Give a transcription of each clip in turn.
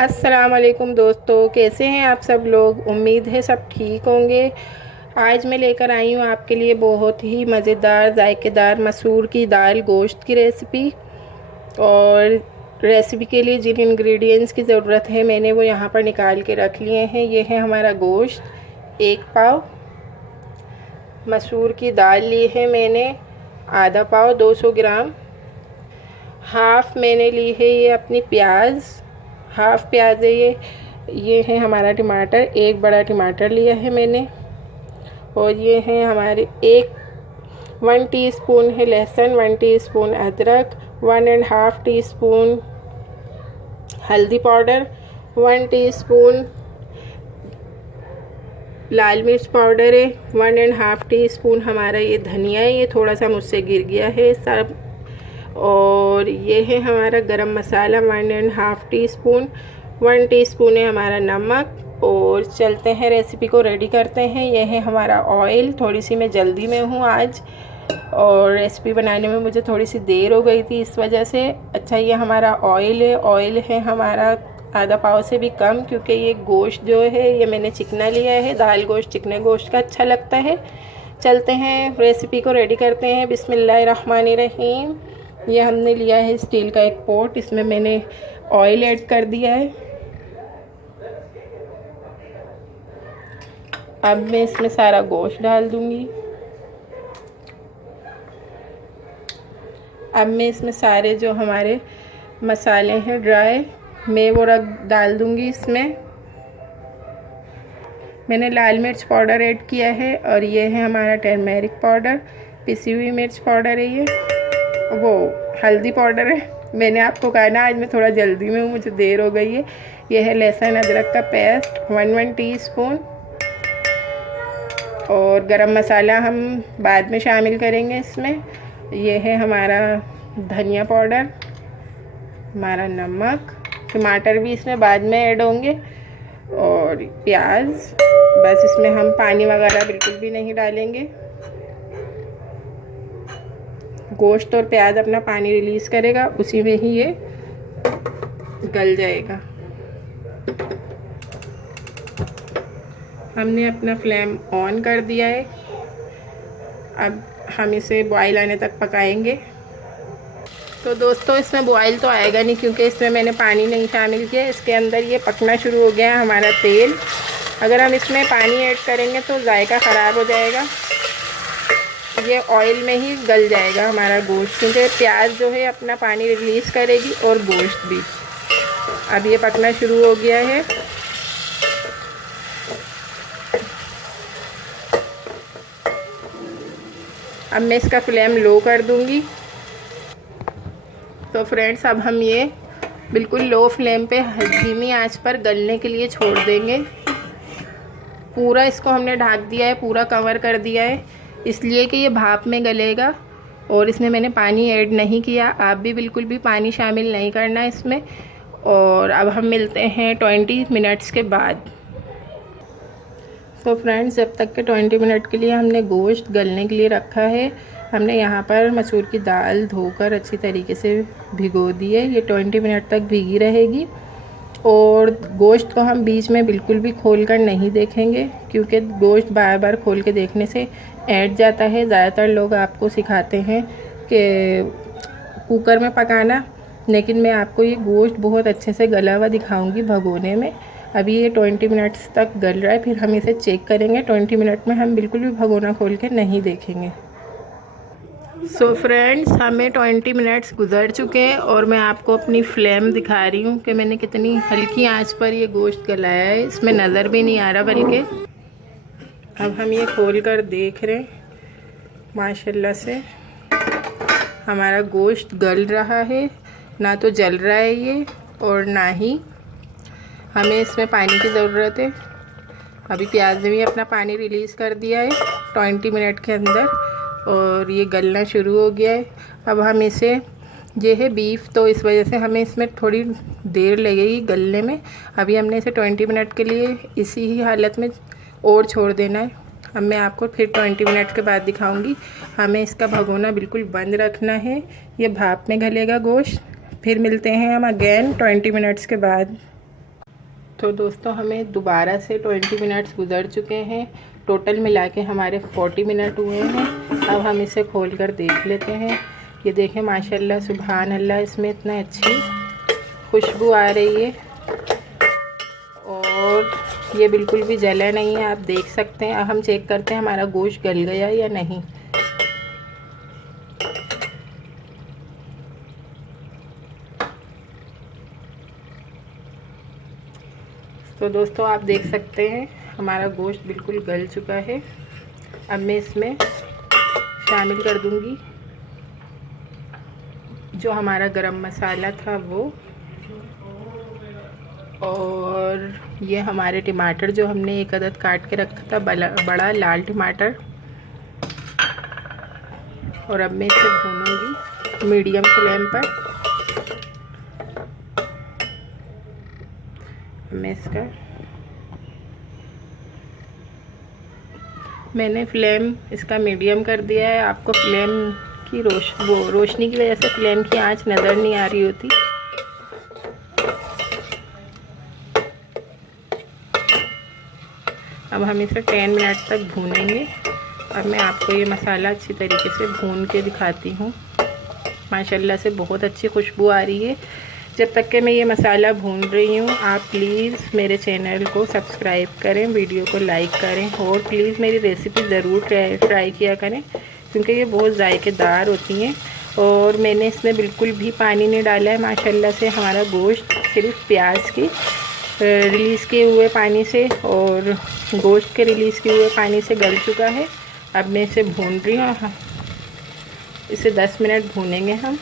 अस्सलाम वालेकुम दोस्तों, कैसे हैं आप सब लोग। उम्मीद है सब ठीक होंगे। आज मैं लेकर आई हूँ आपके लिए बहुत ही मज़ेदार जायकेदार मसूर की दाल गोश्त की रेसिपी। और रेसिपी के लिए जिन इंग्रेडिएंट्स की ज़रूरत है मैंने वो यहाँ पर निकाल के रख लिए हैं। ये है हमारा गोश्त 1 पाव, मसूर की दाल ली है मैंने आधा पाव 200 ग्राम, हाफ़ मैंने ली है ये अपनी प्याज, हाफ़ प्याज है ये है हमारा टमाटर, एक बड़ा टमाटर लिया है मैंने। और ये है हमारे 1 टीस्पून है लहसुन, 1 टीस्पून अदरक, 1.5 टीस्पून हल्दी पाउडर, 1 टीस्पून लाल मिर्च पाउडर है, 1.5 टीस्पून हमारा ये धनिया है, ये थोड़ा सा मुझसे गिर गया है सब। और ये है हमारा गरम मसाला 1.5 टीस्पून, 1 टीस्पून है हमारा नमक। और चलते हैं रेसिपी को रेडी करते हैं। यह है हमारा ऑयल, थोड़ी सी मैं जल्दी में हूँ आज और रेसिपी बनाने में मुझे थोड़ी सी देर हो गई थी इस वजह से। अच्छा, ये हमारा ऑयल है हमारा आधा पाव से भी कम, क्योंकि ये गोश्त जो है ये मैंने चिकना लिया है। दाल गोश्त चिकने गोश्त का अच्छा लगता है। चलते हैं रेसिपी को रेडी करते हैं। बिस्मिल्लाहिर्रहमानिर्रहीम। ये हमने लिया है स्टील का एक पॉट, इसमें मैंने ऑयल ऐड कर दिया है। अब मैं इसमें सारा गोश्त डाल दूंगी। अब मैं इसमें सारे जो हमारे मसाले हैं ड्राई, मैं वो डाल दूंगी इसमें। मैंने लाल मिर्च पाउडर ऐड किया है और ये है हमारा टर्मेरिक पाउडर, पिसी हुई मिर्च पाउडर है, वो हल्दी पाउडर है। मैंने आपको कहा ना आज मैं थोड़ा जल्दी में हूँ, मुझे देर हो गई है। यह है लहसुन अदरक का पेस्ट 1 टीस्पून। और गरम मसाला हम बाद में शामिल करेंगे इसमें। यह है हमारा धनिया पाउडर, हमारा नमक, टमाटर भी इसमें बाद में ऐड होंगे, और प्याज। बस इसमें हम पानी वगैरह बिल्कुल भी नहीं डालेंगे। गोश्त और प्याज अपना पानी रिलीज़ करेगा, उसी में ही ये गल जाएगा। हमने अपना फ्लेम ऑन कर दिया है। अब हम इसे बॉयल आने तक पकाएंगे। तो दोस्तों इसमें बॉयल तो आएगा नहीं, क्योंकि इसमें मैंने पानी नहीं शामिल किया। इसके अंदर ये पकना शुरू हो गया है हमारा तेल। अगर हम इसमें पानी ऐड करेंगे तो जायका ख़राब हो जाएगा। ये ऑयल में ही गल जाएगा हमारा गोश्त, क्योंकि प्याज जो है अपना पानी रिलीज़ करेगी और गोश्त भी। अब ये पकना शुरू हो गया है। अब मैं इसका फ्लेम लो कर दूंगी। तो फ्रेंड्स अब हम ये बिल्कुल लो फ्लेम पे धीमी आंच पर गलने के लिए छोड़ देंगे। पूरा इसको हमने ढक दिया है, पूरा कवर कर दिया है, इसलिए कि ये भाप में गलेगा। और इसमें मैंने पानी ऐड नहीं किया, आप भी बिल्कुल भी पानी शामिल नहीं करना इसमें। और अब हम मिलते हैं 20 मिनट्स के बाद। तो फ्रेंड्स जब तक के 20 मिनट के लिए हमने गोश्त गलने के लिए रखा है, हमने यहाँ पर मसूर की दाल धोकर अच्छी तरीके से भिगो दी है। ये 20 मिनट तक भीगी रहेगी। और गोश्त को हम बीच में बिल्कुल भी खोलकर नहीं देखेंगे, क्योंकि गोश्त बार बार खोल के देखने से ऐंठ जाता है। ज़्यादातर लोग आपको सिखाते हैं कि कुकर में पकाना, लेकिन मैं आपको ये गोश्त बहुत अच्छे से गला हुआ दिखाऊंगी भगोने में। अभी ये 20 मिनट्स तक गल रहा है, फिर हम इसे चेक करेंगे। 20 मिनट में हम बिल्कुल भी भगोना खोल के नहीं देखेंगे। सो फ्रेंड्स हमें 20 मिनट्स गुजर चुके हैं और मैं आपको अपनी फ्लेम दिखा रही हूँ कि मैंने कितनी हल्की आंच पर ये गोश्त गलाया है। इसमें नज़र भी नहीं आ रहा बल्कि। अब हम ये खोल कर देख रहे हैं, माशाल्लाह से हमारा गोश्त गल रहा है, ना तो जल रहा है ये और ना ही हमें इसमें पानी की ज़रूरत है। अभी प्याज ने भी अपना पानी रिलीज़ कर दिया है 20 मिनट के अंदर, और ये गलना शुरू हो गया है। अब हम इसे, ये है बीफ, तो इस वजह से हमें इसमें थोड़ी देर लगेगी गलने में। अभी हमने इसे 20 मिनट के लिए इसी ही हालत में और छोड़ देना है। अब मैं आपको फिर 20 मिनट के बाद दिखाऊंगी। हमें इसका भगोना बिल्कुल बंद रखना है, ये भाप में गलेगा गोश्त। फिर मिलते हैं हम अगेन 20 मिनट्स के बाद। तो दोस्तों हमें दोबारा से 20 मिनट्स गुजर चुके हैं। टोटल मिला के हमारे 40 मिनट हुए हैं। अब हम इसे खोल कर देख लेते हैं। ये देखें माशाल्लाह सुभान अल्लाह, इसमें इतना अच्छी खुशबू आ रही है और ये बिल्कुल भी जला नहीं है, आप देख सकते हैं। अब हम चेक करते हैं हमारा गोश्त गल गया या नहीं। तो दोस्तों आप देख सकते हैं हमारा गोश्त बिल्कुल गल चुका है। अब मैं इसमें शामिल कर दूंगी जो हमारा गरम मसाला था वो, और ये हमारे टमाटर जो हमने एक अदद काट के रखा था, बड़ा लाल टमाटर। और अब मैं इसे भूनूंगी मीडियम फ्लेम पर। मैं इसका मैंने फ्लेम इसका मीडियम कर दिया है। आपको फ्लेम की रोशनी की वजह से फ्लेम की आंच नज़र नहीं आ रही होती। अब हम इसे 10 मिनट तक भूनेंगे। अब मैं आपको ये मसाला अच्छी तरीके से भून के दिखाती हूँ। माशाल्लाह से बहुत अच्छी खुशबू आ रही है। जब तक कि मैं ये मसाला भून रही हूँ, आप प्लीज़ मेरे चैनल को सब्सक्राइब करें, वीडियो को लाइक करें और प्लीज़ मेरी रेसिपी ज़रूर ट्राई किया करें, क्योंकि ये बहुत जायकेदार होती हैं। और मैंने इसमें बिल्कुल भी पानी नहीं डाला है। माशाल्लाह से हमारा गोश्त सिर्फ प्याज की रिलीज़ किए हुए पानी से और गोश्त के रिलीज़ किए हुए पानी से गल चुका है। अब मैं इसे भून रही हूँ। इसे 10 मिनट भूनेंगे हम।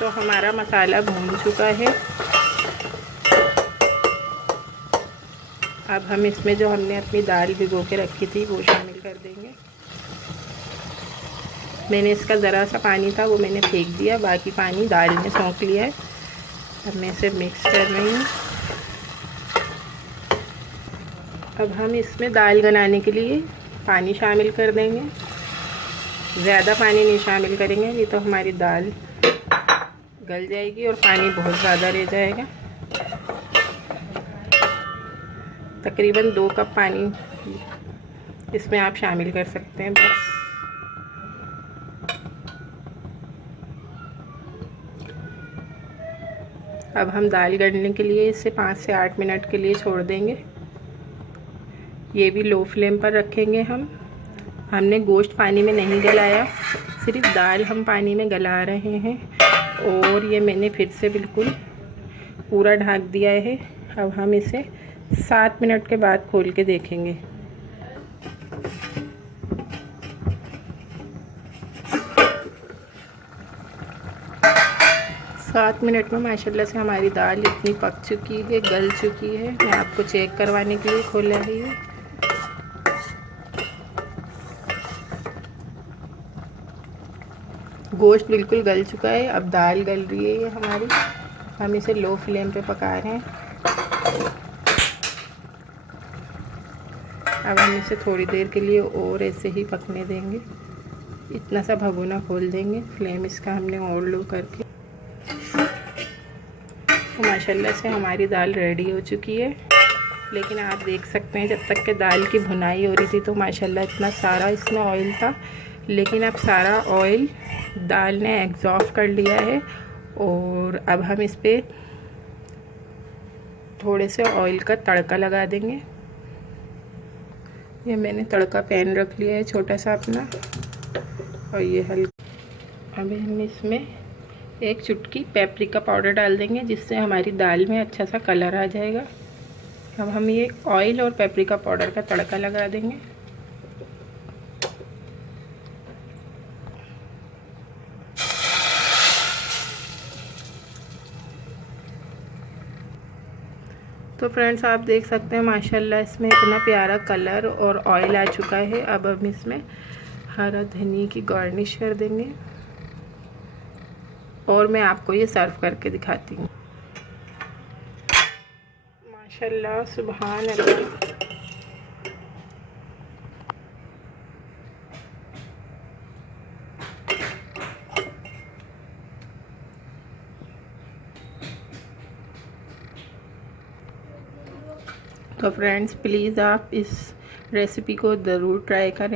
तो हमारा मसाला भून चुका है। अब हम इसमें जो हमने अपनी दाल भिगो के रखी थी वो शामिल कर देंगे। मैंने इसका ज़रा सा पानी था वो मैंने फेंक दिया, बाकी पानी दाल में सौंप लिया है। अब मैं इसे मिक्स कर रही हूँ। अब हम इसमें दाल बनाने के लिए पानी शामिल कर देंगे। ज़्यादा पानी नहीं शामिल करेंगे, नहीं तो हमारी दाल गल जाएगी और पानी बहुत ज़्यादा रह जाएगा। तकरीबन 2 कप पानी इसमें आप शामिल कर सकते हैं बस। अब हम दाल गलने के लिए इसे 5 से 8 मिनट के लिए छोड़ देंगे। ये भी लो फ्लेम पर रखेंगे हम। हमने गोश्त पानी में नहीं गलाया, सिर्फ दाल हम पानी में गला रहे हैं। और ये मैंने फिर से बिल्कुल पूरा ढक दिया है। अब हम इसे 7 मिनट के बाद खोल के देखेंगे। 7 मिनट में माशाल्लाह से हमारी दाल इतनी पक चुकी है, गल चुकी है। मैं आपको चेक करवाने के लिए खोला है ये। गोश्त बिल्कुल गल चुका है। अब दाल गल रही है ये हमारी। हम इसे लो फ्लेम पे पका रहे हैं। अब हम इसे थोड़ी देर के लिए और ऐसे ही पकने देंगे। इतना सा भगोना खोल देंगे। फ्लेम इसका हमने और लो करके। तो माशाल्लाह से हमारी दाल रेडी हो चुकी है। लेकिन आप देख सकते हैं जब तक के दाल की भुनाई हो रही थी तो माशाल्लाह इतना सारा इसमें ऑयल था, लेकिन अब सारा ऑयल दाल ने एग्जॉस्ट कर लिया है। और अब हम इस पर थोड़े से ऑयल का तड़का लगा देंगे। ये मैंने तड़का पैन रख लिया है छोटा सा अपना, और ये हल्का। अभी हम इसमें एक चुटकी पेपरिका पाउडर डाल देंगे, जिससे हमारी दाल में अच्छा सा कलर आ जाएगा। अब हम ये ऑयल और पेपरिका पाउडर का तड़का लगा देंगे। तो फ्रेंड्स आप देख सकते हैं माशाल्लाह इसमें इतना प्यारा कलर और ऑयल आ चुका है। अब हम इसमें हरा धनिया की गार्निश कर देंगे और मैं आपको ये सर्व करके दिखाती हूँ। माशाल्लाह सुभान अल्लाह। तो फ्रेंड्स प्लीज़ आप इस रेसिपी को ज़रूर ट्राई करें।